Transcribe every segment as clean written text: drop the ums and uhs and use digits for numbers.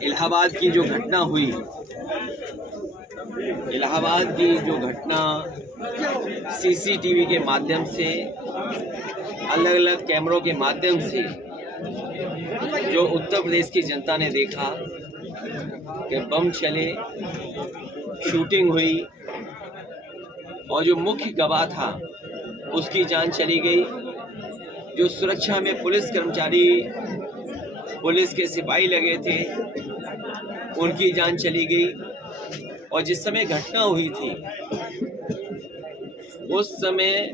इलाहाबाद की जो घटना हुई, इलाहाबाद की जो घटना सीसीटीवी के माध्यम से, अलग अलग कैमरों के माध्यम से जो उत्तर प्रदेश की जनता ने देखा कि बम चले, शूटिंग हुई और जो मुख्य गवाह था उसकी जान चली गई, जो सुरक्षा में पुलिस कर्मचारी, पुलिस के सिपाही लगे थे उनकी जान चली गई, और जिस समय घटना हुई थी उस समय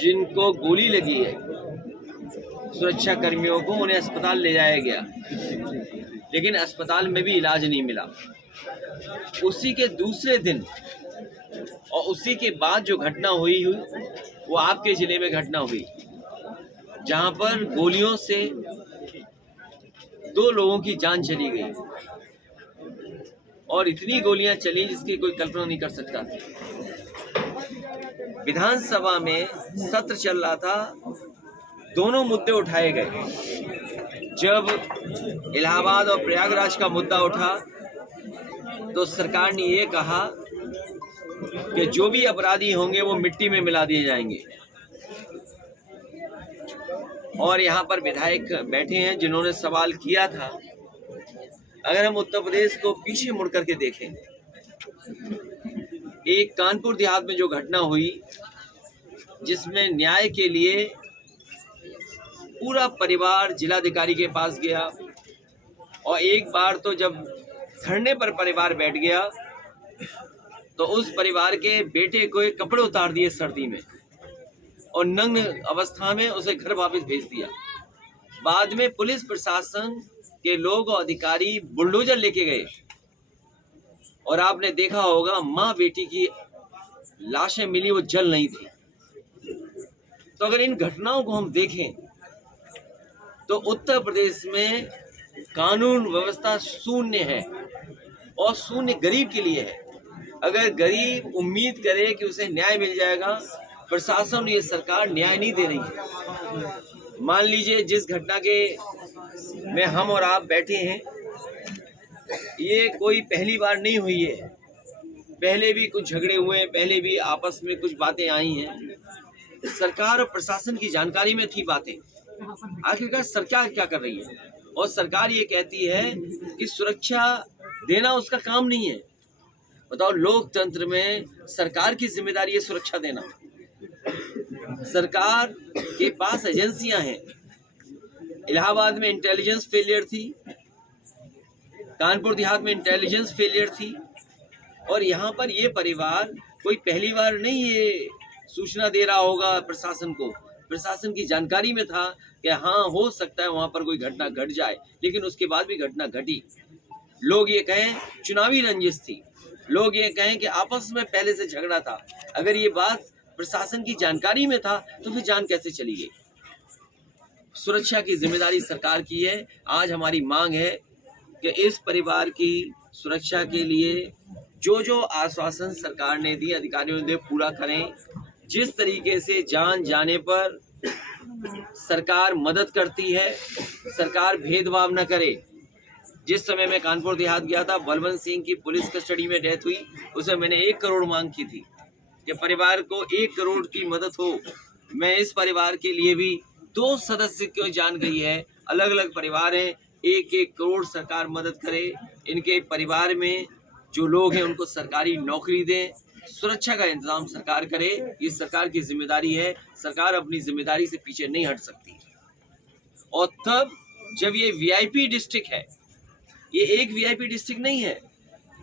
जिनको गोली लगी है सुरक्षा कर्मियों को, उन्हें अस्पताल ले जाया गया, लेकिन अस्पताल में भी इलाज नहीं मिला। उसी के दूसरे दिन और उसी के बाद जो घटना हुई वो आपके ज़िले में घटना हुई, जहां पर गोलियों से 2 लोगों की जान चली गई, और इतनी गोलियां चली जिसकी कोई कल्पना नहीं कर सकता। विधानसभा में सत्र चल रहा था, दोनों मुद्दे उठाए गए। जब इलाहाबाद और प्रयागराज का मुद्दा उठा तो सरकार ने ये कहा कि जो भी अपराधी होंगे वो मिट्टी में मिला दिए जाएंगे, और यहाँ पर विधायक बैठे हैं जिन्होंने सवाल किया था। अगर हम उत्तर प्रदेश को पीछे मुड़ करके देखें, एक कानपुर देहात में जो घटना हुई जिसमें न्याय के लिए पूरा परिवार जिलाधिकारी के पास गया, और एक बार तो जब धरने पर परिवार बैठ गया तो उस परिवार के बेटे को एक कपड़े उतार दिए सर्दी में और नग्न अवस्था में उसे घर वापस भेज दिया। बाद में पुलिस प्रशासन के लोग और अधिकारी बुलडोजर लेके गए, और आपने देखा होगा माँ बेटी की लाशें मिली, वो जल नहीं थी। तो अगर इन घटनाओं को हम देखें तो उत्तर प्रदेश में कानून व्यवस्था शून्य है, और शून्य गरीब के लिए है। अगर गरीब उम्मीद करे कि उसे न्याय मिल जाएगा, प्रशासन, ये सरकार न्याय नहीं दे रही है। मान लीजिए जिस घटना के में हम और आप बैठे हैं, ये कोई पहली बार नहीं हुई है, पहले भी कुछ झगड़े हुए हैं, पहले भी आपस में कुछ बातें आई हैं। सरकार और प्रशासन की जानकारी में थी बातें। आखिरकार सरकार क्या कर रही है? और सरकार ये कहती है कि सुरक्षा देना उसका काम नहीं है। बताओ, लोकतंत्र में सरकार की जिम्मेदारी है सुरक्षा देना। सरकार के पास एजेंसियां हैं। इलाहाबाद में इंटेलिजेंस फेलियर थी, कानपुर देहात में इंटेलिजेंस फेलियर थी, और यहाँ पर ये परिवार कोई पहली बार नहीं ये सूचना दे रहा होगा प्रशासन को। प्रशासन की जानकारी में था कि हाँ, हो सकता है वहाँ पर कोई घटना घट जाए, लेकिन उसके बाद भी घटना घटी। लोग ये कहें चुनावी रंजिश थी, लोग ये कहें कि आपस में पहले से झगड़ा था। अगर ये बात प्रशासन की जानकारी में था तो फिर जान कैसे चली गई? सुरक्षा की जिम्मेदारी सरकार की है। आज हमारी मांग है कि इस परिवार की सुरक्षा के लिए जो जो आश्वासन सरकार ने दिए, अधिकारियों ने पूरा करें। जिस तरीके से जान जाने पर सरकार मदद करती है, सरकार भेदभाव न करे। जिस समय मैं कानपुर देहात गया था, बलवंत सिंह की पुलिस कस्टडी में डेथ हुई, उसे मैंने 1 करोड़ मांग की थी कि परिवार को 1 करोड़ की मदद हो। मैं इस परिवार के लिए भी 2 सदस्य क्यों जान गई है, अलग अलग परिवार हैं, 1-1 करोड़ सरकार मदद करे। इनके परिवार में जो लोग हैं उनको सरकारी नौकरी दें, सुरक्षा का इंतजाम सरकार करे। ये सरकार की जिम्मेदारी है, सरकार अपनी जिम्मेदारी से पीछे नहीं हट सकती। और तब जब ये वीआईपी डिस्ट्रिक्ट है, ये एक वीआईपी डिस्ट्रिक्ट नहीं है,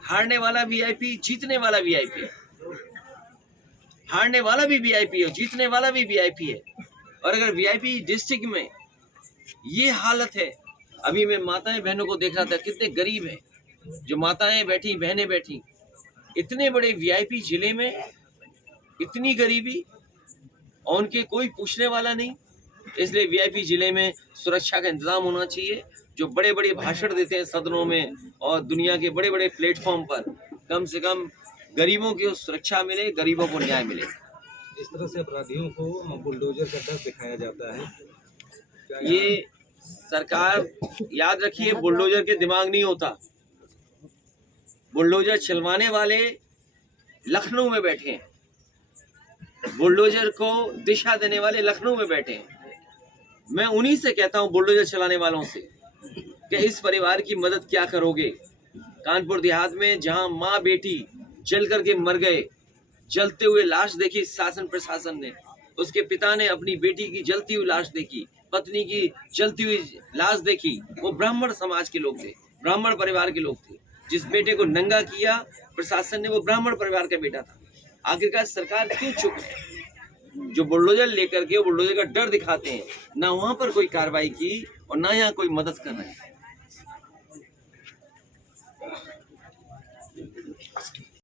हारने वाला वीआईपी, जीतने वाला वीआईपी है। हारने वाला भी वीआईपी है, जीतने वाला भी वीआईपी है। और अगर वीआईपी डिस्ट्रिक्ट में ये हालत है, अभी मैं माताएं बहनों को देख रहा था, कितने गरीब हैं, जो माताएं बैठी, बहनें बैठी, इतने बड़े वीआईपी जिले में इतनी गरीबी, और उनके कोई पूछने वाला नहीं। इसलिए वीआईपी जिले में सुरक्षा का इंतजाम होना चाहिए। जो बड़े बड़े भाषण देते हैं सदनों में और दुनिया के बड़े बड़े प्लेटफॉर्म पर, कम से कम गरीबों की सुरक्षा मिले, गरीबों को न्याय मिले। इस तरह से अपराधियों को बुलडोजर का डर दिखाया जाता है, ये सरकार याद रखिए, बुलडोजर के दिमाग नहीं होता। बुलडोजर चलवाने वाले लखनऊ में बैठे हैं, बुलडोजर को दिशा देने वाले लखनऊ में बैठे हैं। मैं उन्हीं से कहता हूं, बुलडोजर चलाने वालों से, कि इस परिवार की मदद क्या करोगे। कानपुर देहात में जहां माँ बेटी जल करके मर गए, जलते हुए लाश देखी शासन प्रशासन ने, उसके पिता ने अपनी बेटी की जलती हुई लाश देखी, पत्नी की जलती हुई लाश देखी। वो ब्राह्मण समाज के लोग थे, ब्राह्मण परिवार के लोग थे। जिस बेटे को नंगा किया प्रशासन ने, वो ब्राह्मण परिवार का बेटा था। आखिरकार सरकार क्यों चुप है? जो बुलडोजर लेकर के बुलडोजर का डर दिखाते हैं, ना वहां पर कोई कार्रवाई की और ना यहाँ कोई मदद कर रहे हैं।